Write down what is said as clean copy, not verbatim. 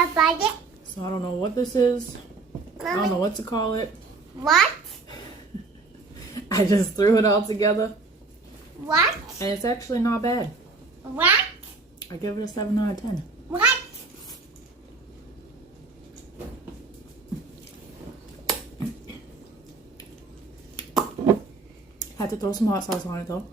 I find it? So I don't know what this is. I don't know what to call it. What? I just threw it all together. What? And it's actually not bad. What? I give it a 7 out of 10. What? Had to throw some hot sauce on it though.